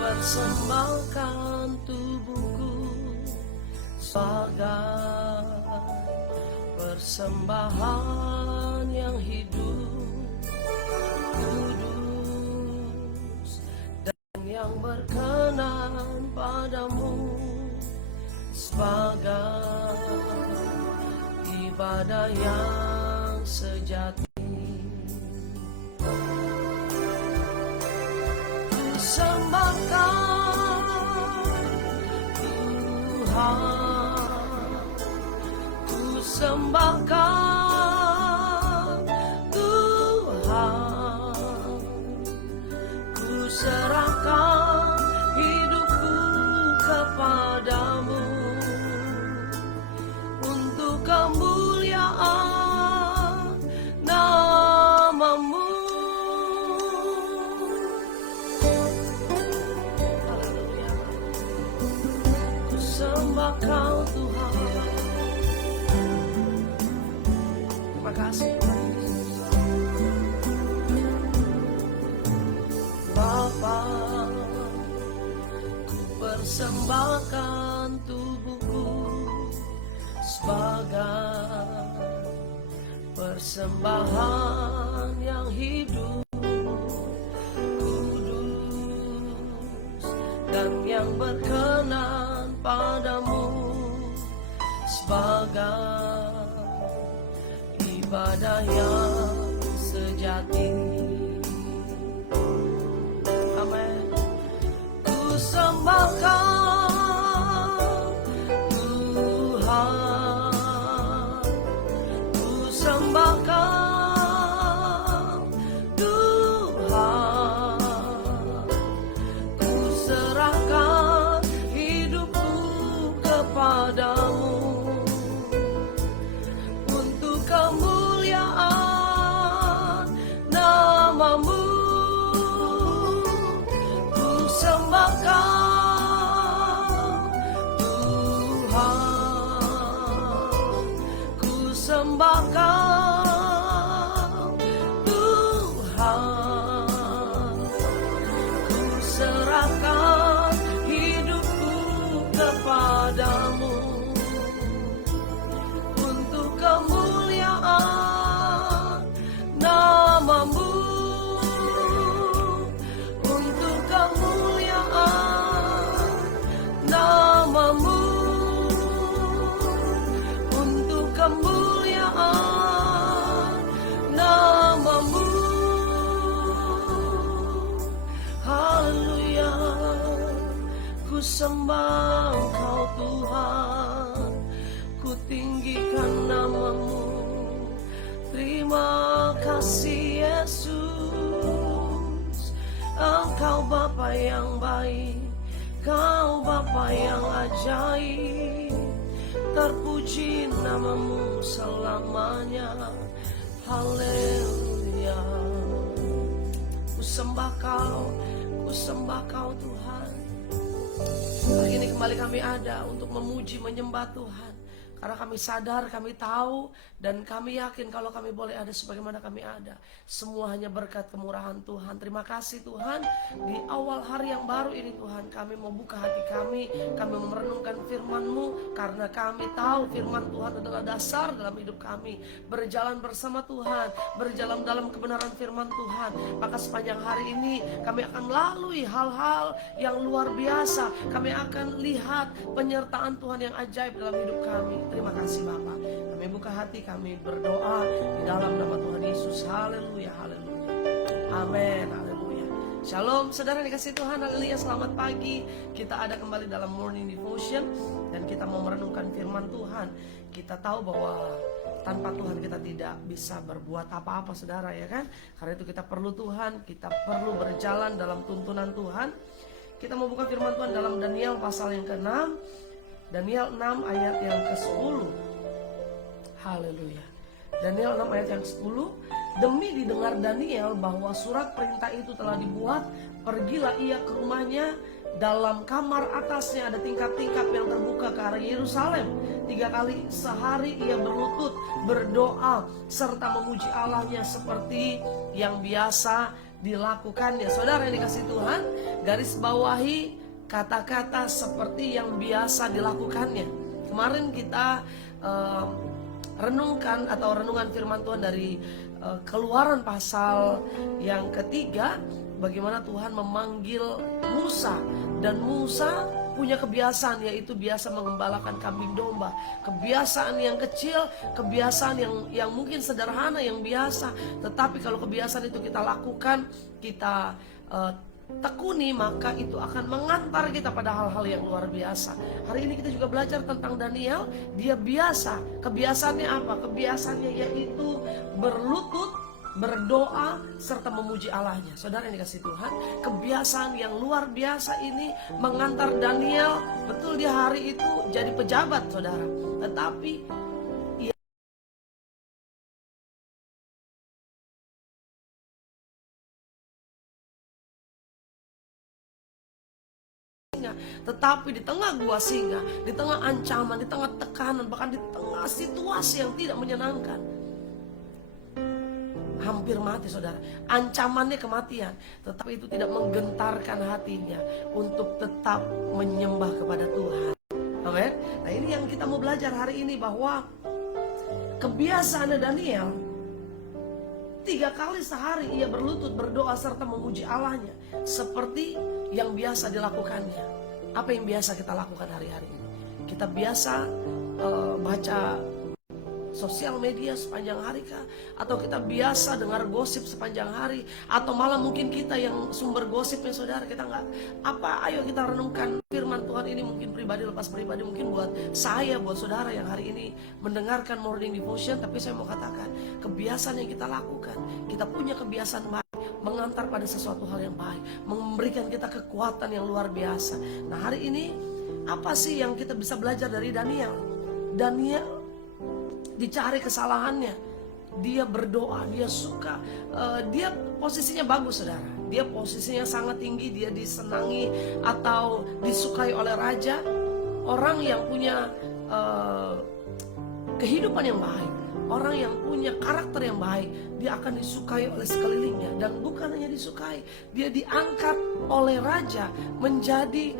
persembahkan tubuhku sebagai persembahan yang hidup, kudus, dan yang berkenan padamu, sebagai ibadah yang sejati. Sembahkan Tuhan, ku sembahkan Tuhan, ku serahkan hidupku kepadamu untuk kemuliaan namamu. Sembah Kau Tuhan. Terima kasih Bapa, ku persembahkan tubuhku sebagai persembahan yang hidup, kudus, dan yang berkenan padamu, sebagai ibadah yang sejati. Amin. Ku sembahkan Tuhan, ku sembahkan Tuhan, ku serahkan hidupku kepadamu untuk kemuliaan namamu. Ku sembahkan Tuhan, ku sembahkan Tuhan, ku serahkan hidupku kepadamu untuk kemuliaan namamu, untuk kemuliaan namamu, untuk kemuliaan namamu. Haleluya, ku sembah Engkau Tuhan, ku tinggikan namamu. Terima kasih Yesus, Engkau Bapa yang baik, Kau Bapa yang ajaib. Terpuji namamu selamanya. Haleluya. Ku sembah Kau Tuhan. Hari ini kembali kami ada untuk memuji, menyembah Tuhan. Karena kami sadar, kami tahu, dan kami yakin kalau kami boleh ada sebagaimana kami ada, semua hanya berkat kemurahan Tuhan. Terima kasih Tuhan, di awal hari yang baru ini Tuhan, kami mau buka hati kami merenungkan firman-Mu, karena kami tahu firman Tuhan adalah dasar dalam hidup kami. Berjalan bersama Tuhan, berjalan dalam kebenaran firman Tuhan, maka sepanjang hari ini kami akan melalui hal-hal yang luar biasa. Kami akan lihat penyertaan Tuhan yang ajaib dalam hidup kami. Terima kasih Bapa. Kami buka hati, kami berdoa di dalam nama Tuhan Yesus. Haleluya, haleluya. Amin, haleluya. Shalom, saudara dikasih Tuhan, haleluya. Selamat pagi. Kita ada kembali dalam morning devotion, dan kita mau merenungkan firman Tuhan. Kita tahu bahwa tanpa Tuhan kita tidak bisa berbuat apa-apa, saudara, ya kan? Karena itu kita perlu Tuhan, kita perlu berjalan dalam tuntunan Tuhan. Kita mau buka firman Tuhan dalam Daniel pasal yang ke-6. Daniel 6 ayat yang ke-10. Haleluya. Daniel 6 ayat yang ke-10. Demi didengar Daniel bahwa surat perintah itu telah dibuat, pergilah ia ke rumahnya. Dalam kamar atasnya ada tingkap-tingkap yang terbuka ke arah Yerusalem. 3 kali sehari ia berlutut, berdoa, serta memuji Allahnya seperti yang biasa dilakukannya. Saudara yang dikasih Tuhan, garis bawahi kata-kata seperti yang biasa dilakukannya. Kemarin kita renungkan atau renungan firman Tuhan dari Keluaran pasal yang ketiga, bagaimana Tuhan memanggil Musa, dan Musa punya kebiasaan, yaitu biasa mengembalakan kambing domba. Kebiasaan yang kecil, kebiasaan yang mungkin sederhana, yang biasa, tetapi kalau kebiasaan itu kita lakukan, kita tekuni, maka itu akan mengantar kita pada hal-hal yang luar biasa. Hari ini kita juga belajar tentang Daniel. Dia biasa. Kebiasaannya apa? Kebiasaannya yaitu berlutut, berdoa, serta memuji Allahnya. Saudara yang dikasih Tuhan, kebiasaan yang luar biasa ini mengantar Daniel. Betul, dia hari itu jadi pejabat, saudara, tetapi tetapi di tengah gua singa, di tengah ancaman, di tengah tekanan, bahkan di tengah situasi yang tidak menyenangkan, hampir mati, saudara, ancamannya kematian, tetapi itu tidak menggentarkan hatinya untuk tetap menyembah kepada Tuhan. Amin. Nah, ini yang kita mau belajar hari ini, bahwa kebiasaan Daniel 3 kali sehari ia berlutut, berdoa, serta memuji Allahnya, seperti yang biasa dilakukannya. Apa yang biasa kita lakukan hari-hari ini? Kita biasa baca sosial media sepanjang hari kah? Atau kita biasa dengar gosip sepanjang hari? Atau malah mungkin kita yang sumber gosipnya, saudara, kita nggak apa? Ayo kita renungkan firman Tuhan ini, mungkin pribadi lepas pribadi, mungkin buat saya, buat saudara yang hari ini mendengarkan Morning Devotion. Tapi saya mau katakan, kebiasaan yang kita lakukan, kita punya kebiasaan baik, mengantar pada sesuatu hal yang baik, memberikan kita kekuatan yang luar biasa. Nah, hari ini apa sih yang kita bisa belajar dari Daniel? Daniel dicari kesalahannya, dia berdoa, dia suka, dia posisinya bagus, saudara. Dia posisinya sangat tinggi, dia disenangi atau disukai oleh raja. Orang yang punya kehidupan yang baik, orang yang punya karakter yang baik, dia akan disukai oleh sekelilingnya. Dan bukan hanya disukai, dia diangkat oleh raja menjadi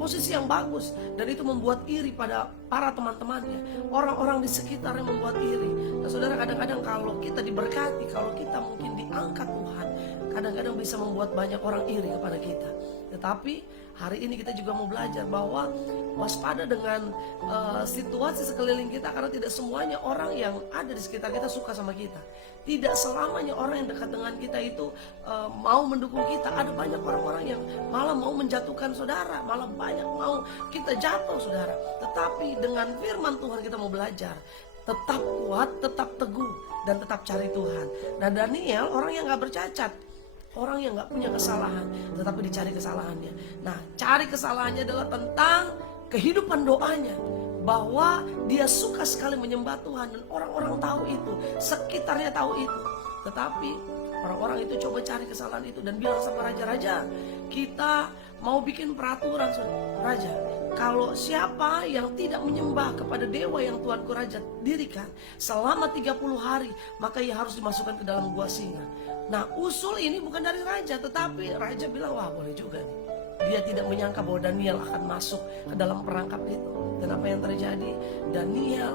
posisi yang bagus. Dan itu membuat iri pada para teman-temannya, orang-orang di sekitar yang membuat iri. Nah, saudara, kadang-kadang kalau kita diberkati, kalau kita mungkin diangkat Tuhan, kadang-kadang bisa membuat banyak orang iri kepada kita. Tetapi hari ini kita juga mau belajar bahwa waspada dengan situasi sekeliling kita, karena tidak semuanya orang yang ada di sekitar kita suka sama kita. Tidak selamanya orang yang dekat dengan kita itu mau mendukung kita. Ada banyak orang-orang yang malah mau menjatuhkan saudara, malah banyak mau kita jatuh, saudara. Tetapi dengan firman Tuhan kita mau belajar, tetap kuat, tetap teguh, dan tetap cari Tuhan. Nah, Daniel orang yang gak bercacat, orang yang gak punya kesalahan, tetapi dicari kesalahannya. Nah, cari kesalahannya adalah tentang kehidupan doanya, bahwa dia suka sekali menyembah Tuhan, dan orang-orang tahu itu, sekitarnya tahu itu. Tetapi orang-orang itu coba cari kesalahan itu dan bilang sama raja-raja, kita mau bikin peraturan, raja, kalau siapa yang tidak menyembah kepada dewa yang tuanku raja dirikan selama 30 hari, maka ia harus dimasukkan ke dalam gua singa. Nah, usul ini bukan dari raja, tetapi raja bilang, wah, boleh juga nih. Dia tidak menyangka bahwa Daniel akan masuk ke dalam perangkap itu. Dan apa yang terjadi? Daniel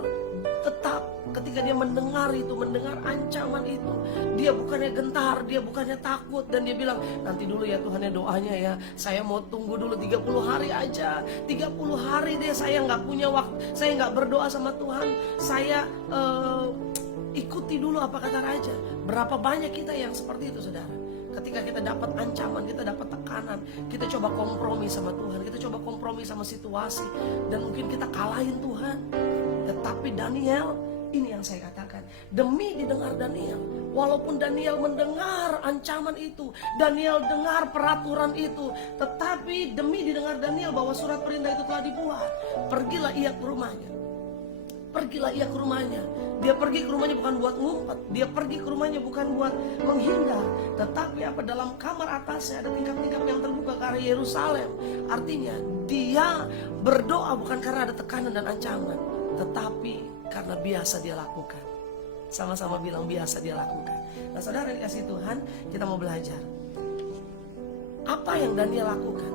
tetap ketika dia mendengar itu, mendengar ancaman itu, dia bukannya gentar, dia bukannya takut, dan dia bilang, nanti dulu ya Tuhan ya doanya ya, saya mau tunggu dulu 30 hari aja, 30 hari deh saya nggak punya waktu, saya nggak berdoa sama Tuhan, saya ikuti dulu apa kata raja. Berapa banyak kita yang seperti itu, saudara? Ketika kita dapat ancaman, kita dapat tekanan, kita coba kompromi sama Tuhan, kita coba kompromi sama situasi, dan mungkin kita kalahin Tuhan. Tetapi Daniel, ini yang saya katakan, demi didengar Daniel, walaupun Daniel mendengar ancaman itu, Daniel dengar peraturan itu, tetapi demi didengar Daniel bahwa surat perintah itu telah dibuat, pergilah ia ke rumahnya. Pergilah ia ke rumahnya. Dia pergi ke rumahnya bukan buat ngumpet, dia pergi ke rumahnya bukan buat menghindar, tetapi apa, dalam kamar atasnya ada tingkap-tingkap yang terbuka ke arah Yerusalem. Artinya dia berdoa bukan karena ada tekanan dan ancaman, tetapi karena biasa dia lakukan. Sama-sama bilang biasa dia lakukan. Nah saudara dikasih Tuhan, kita mau belajar. Apa yang Daniel lakukan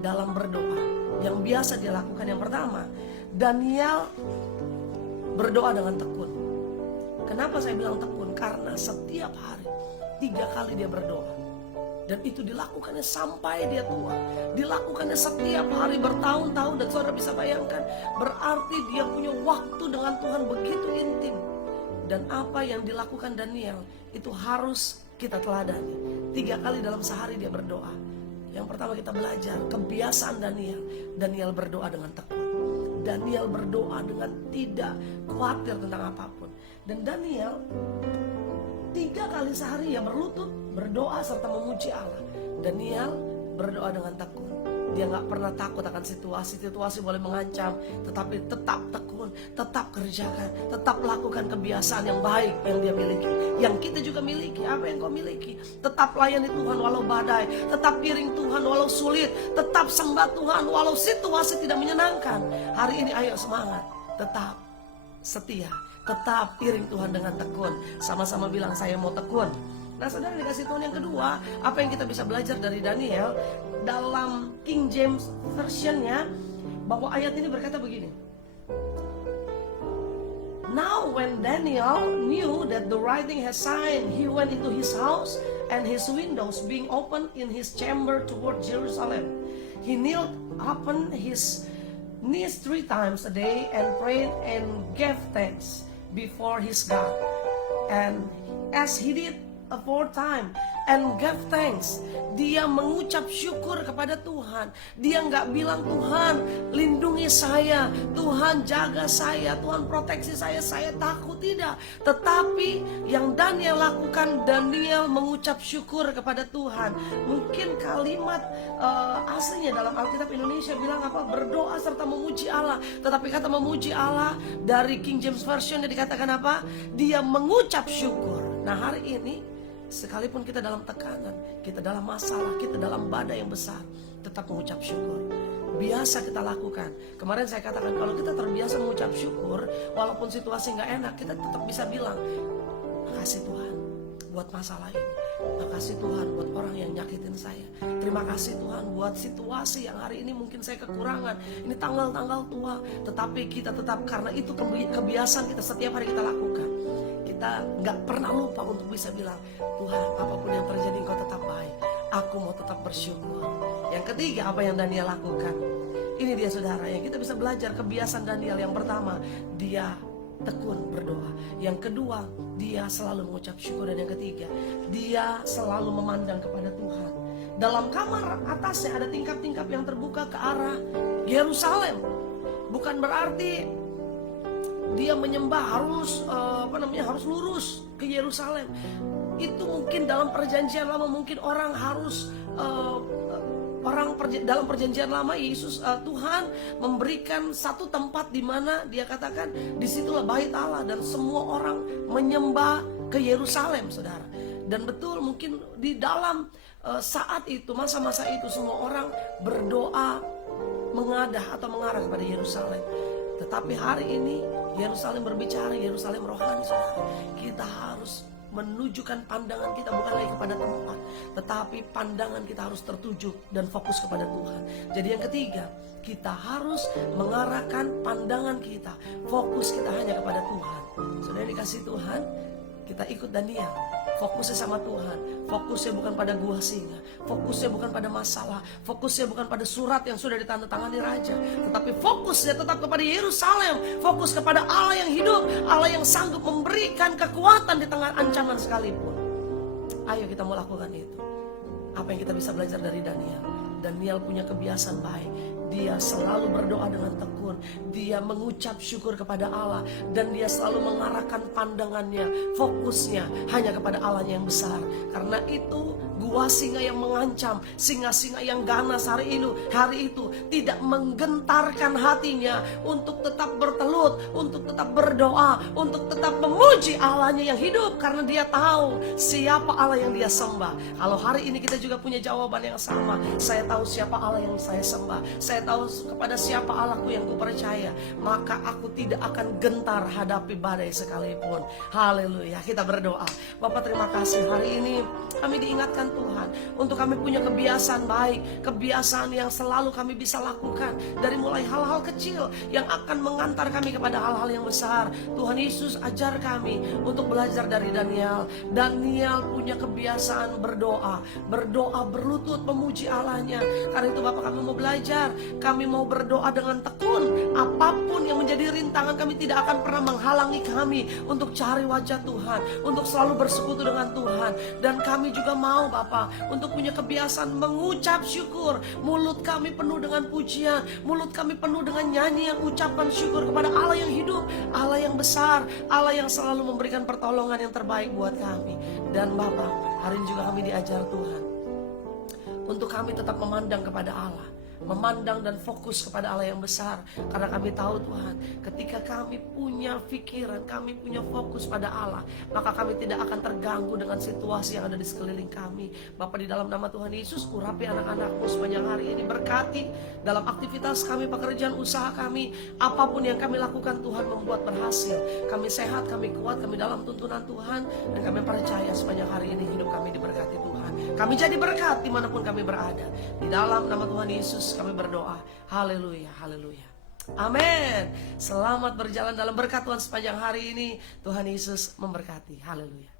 dalam berdoa? Yang biasa dia lakukan, yang pertama, Daniel berdoa dengan tekun. Kenapa saya bilang tekun? Karena setiap hari 3 kali dia berdoa. Dan itu dilakukannya sampai dia tua. Dilakukannya setiap hari bertahun-tahun. Dan saudara bisa bayangkan, berarti dia punya waktu dengan Tuhan begitu intim. Dan apa yang dilakukan Daniel itu harus kita teladani. 3 kali dalam sehari dia berdoa. Yang pertama kita belajar kebiasaan Daniel. Daniel berdoa dengan tekun. Daniel berdoa dengan tidak khawatir tentang apapun. Dan Daniel 3 kali sehari ya berlutut, berdoa serta memuji Allah. Daniel berdoa dengan tekun. Dia gak pernah takut akan situasi boleh mengancam, tetapi tetap tekun, tetap kerjakan, tetap lakukan kebiasaan yang baik yang dia miliki, yang kita juga miliki. Apa yang kau miliki? Tetap layani Tuhan walau badai, tetap piring Tuhan walau sulit, tetap sembah Tuhan walau situasi tidak menyenangkan. Hari ini ayo semangat, tetap setia, tetap piring Tuhan dengan tekun. Sama-sama bilang saya mau tekun. Nah saudara dikasih Tuhan, yang kedua, apa yang kita bisa belajar dari Daniel? Dalam King James Version-nya, bahwa ayat ini berkata begini. Now when Daniel knew that the writing has signed, he went into his house, and his windows being open in his chamber toward Jerusalem. He knelt upon his knees 3 times a day and prayed and gave thanks before his God. And as he did a 4th time and gave thanks, dia mengucap syukur kepada Tuhan. Dia nggak bilang Tuhan lindungi saya, Tuhan jaga saya, Tuhan proteksi saya takut, tidak. Tetapi yang Daniel lakukan, Daniel mengucap syukur kepada Tuhan. Mungkin kalimat aslinya dalam Alkitab Indonesia bilang apa? Berdoa serta memuji Allah. Tetapi kata memuji Allah dari King James Version dia dikatakan apa? Dia mengucap syukur. Nah hari ini, sekalipun kita dalam tekanan, kita dalam masalah, kita dalam badai yang besar, tetap mengucap syukur. Biasa kita lakukan. Kemarin saya katakan kalau kita terbiasa mengucap syukur, walaupun situasi gak enak, kita tetap bisa bilang, makasih Tuhan buat masalah ini, makasih Tuhan buat orang yang nyakitin saya, terima kasih Tuhan buat situasi yang hari ini mungkin saya kekurangan, ini tanggal-tanggal tua. Tetapi kita tetap, karena itu kebiasaan kita setiap hari kita lakukan, kita gak pernah lupa untuk bisa bilang, Tuhan apapun yang terjadi Engkau tetap baik, aku mau tetap bersyukur. Yang ketiga, apa yang Daniel lakukan? Ini dia saudara, yang kita bisa belajar kebiasaan Daniel. Yang pertama, dia tekun berdoa. Yang kedua, dia selalu mengucap syukur. Dan yang ketiga, dia selalu memandang kepada Tuhan. Dalam kamar atasnya ada tingkap-tingkap yang terbuka ke arah Yerusalem. Bukan berarti dia menyembah harus harus lurus ke Yerusalem. Itu mungkin dalam perjanjian lama, mungkin orang harus dalam perjanjian lama Yesus Tuhan memberikan satu tempat di mana dia katakan disitulah bait Allah dan semua orang menyembah ke Yerusalem, saudara. Dan betul mungkin di dalam saat itu, masa-masa itu semua orang berdoa mengadah atau mengarah kepada Yerusalem. Tetapi hari ini Yerusalem berbicara, Yerusalem rohani, saudara. Kita harus menunjukkan pandangan kita bukan lagi kepada tempat, tetapi pandangan kita harus tertuju dan fokus kepada Tuhan. Jadi yang ketiga, kita harus mengarahkan pandangan kita, fokus kita hanya kepada Tuhan. Saudara dikasih Tuhan, kita ikut Daniel. Fokusnya sama Tuhan. Fokusnya bukan pada gua singa, fokusnya bukan pada masalah, fokusnya bukan pada surat yang sudah ditandatangani raja, tetapi fokusnya tetap kepada Yerusalem. Fokus kepada Allah yang hidup, Allah yang sanggup memberikan kekuatan di tengah ancaman sekalipun. Ayo kita mau lakukan itu. Apa yang kita bisa belajar dari Daniel? Daniel punya kebiasaan baik. Dia selalu berdoa dengan tekun. Dia mengucap syukur kepada Allah. Dan dia selalu mengarahkan pandangannya, fokusnya hanya kepada Allah yang besar. Karena itu gua singa yang mengancam, singa-singa yang ganas hari itu tidak menggentarkan hatinya untuk tetap bertelut, untuk tetap berdoa, untuk tetap memuji Allahnya yang hidup, karena dia tahu siapa Allah yang dia sembah. Kalau hari ini kita juga punya jawaban yang sama, saya tahu siapa Allah yang saya sembah, saya tahu kepada siapa Allahku yang ku percaya, maka aku tidak akan gentar hadapi badai sekalipun. Haleluya. Kita berdoa. Bapak, terima kasih hari ini kami diingatkan Tuhan untuk kami punya kebiasaan baik, kebiasaan yang selalu kami bisa lakukan, dari mulai hal-hal kecil yang akan mengantar kami kepada hal-hal yang besar. Tuhan Yesus, ajar kami untuk belajar dari Daniel. Daniel punya kebiasaan berdoa berlutut memuji Allahnya. Karena itu Bapak, kami mau belajar, kami mau berdoa dengan tekun. Apapun yang menjadi rintangan, kami tidak akan pernah menghalangi kami untuk cari wajah Tuhan, untuk selalu bersekutu dengan Tuhan. Dan kami juga mau Bapak untuk punya kebiasaan mengucap syukur. Mulut kami penuh dengan pujian, mulut kami penuh dengan nyanyian, ucapan syukur kepada Allah yang hidup, Allah yang besar, Allah yang selalu memberikan pertolongan yang terbaik buat kami. Dan Bapak, hari ini juga kami diajar Tuhan untuk kami tetap memandang kepada Allah, memandang dan fokus kepada Allah yang besar. Karena kami tahu Tuhan, ketika kami punya pikiran, kami punya fokus pada Allah, maka kami tidak akan terganggu dengan situasi yang ada di sekeliling kami. Bapak, di dalam nama Tuhan Yesus, urapi anak-anakmu sepanjang hari ini, berkati dalam aktivitas kami, pekerjaan usaha kami, apapun yang kami lakukan Tuhan membuat berhasil. Kami sehat, kami kuat, kami dalam tuntunan Tuhan, dan kami percaya sepanjang hari ini hidup kami diberkati Tuhan. Kami jadi berkat dimanapun kami berada. Di dalam nama Tuhan Yesus kami berdoa. Haleluya, haleluya. Amin. Selamat berjalan dalam berkat Tuhan sepanjang hari ini. Tuhan Yesus memberkati. Haleluya.